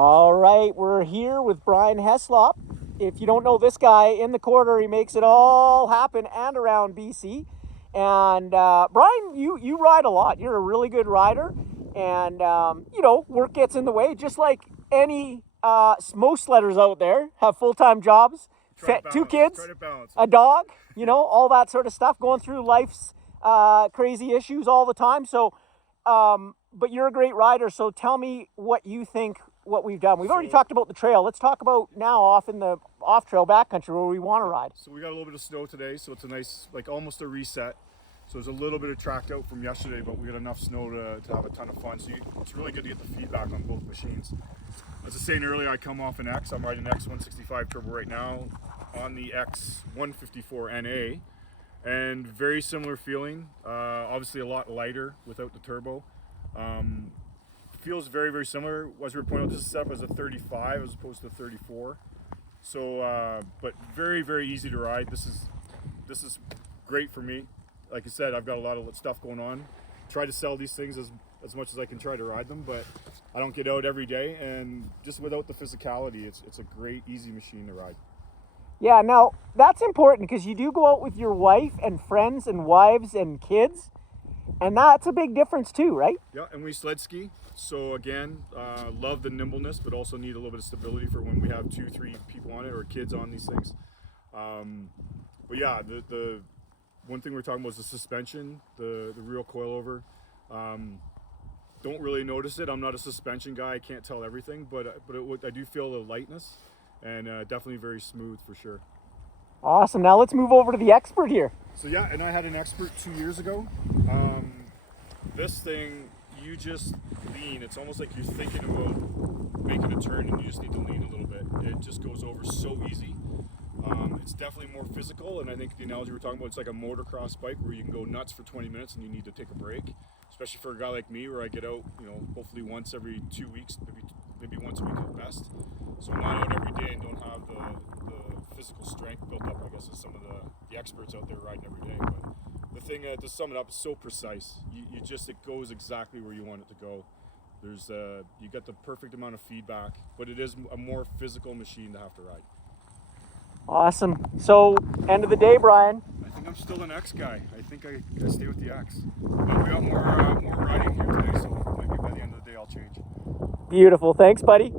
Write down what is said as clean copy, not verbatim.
All right, we're here with Brian Heslop. If you don't know this guy, in the corner, he makes it all happen and around BC. And Brian, you ride a lot. You're a really good rider, and work gets in the way. Just like any most sledders out there have full-time jobs, two kids, a dog, all that sort of stuff, going through life's crazy issues all the time. So, but you're a great rider. So tell me what you think. What we've done. We've already talked about the trail. Let's talk about now off in the off-trail backcountry where we want to ride. So we got a little bit of snow today, so it's a nice, like almost a reset. So there's a little bit of tracked out from yesterday, but we got enough snow to have a ton of fun. So it's really good to get the feedback on both machines. As I was saying earlier, I come off an X. I'm riding an X165 turbo right now on the X154 NA, and very similar feeling. Obviously a lot lighter without the turbo. Feels very, very similar. As we were pointing out, this is set up as a 35 as opposed to 34. So, but very, very easy to ride. This is great for me. Like I said, I've got a lot of stuff going on. Try to sell these things as much as I can try to ride them, but I don't get out every day. And just without the physicality, it's a great, easy machine to ride. Yeah, now that's important because you do go out with your wife and friends and wives and kids. And that's a big difference too, right? Yeah, and we sled ski. So again, love the nimbleness, but also need a little bit of stability for when we have 2-3 people on it or kids on these things. But yeah, the one thing we're talking about is the suspension, the real coilover. Don't really notice it. I'm not a suspension guy. I can't tell everything, but I do feel the lightness, and definitely very smooth for sure. Awesome. Now let's move over to the expert here. So yeah, and I had an expert 2 years ago. This thing, you just lean. It's almost like you're thinking about making a turn and you just need to lean a little bit. It just goes over so easy. It's definitely more physical, and I think the analogy we're talking about, it's like a motocross bike where you can go nuts for 20 minutes and you need to take a break. Especially for a guy like me where I get out, hopefully once every 2 weeks, maybe once a week at best. So I'm not out every day and don't have the physical strength built up, I guess, as some of the experts out there riding every day. But the thing, to sum it up, is so precise. It goes exactly where you want it to go. There's you get the perfect amount of feedback, but it is a more physical machine to have to ride. Awesome. So, end of the day, Brian. I think I'm still an X guy. I think I stay with the X. But we got more riding here today, so maybe by the end of the day I'll change. Beautiful. Thanks, buddy.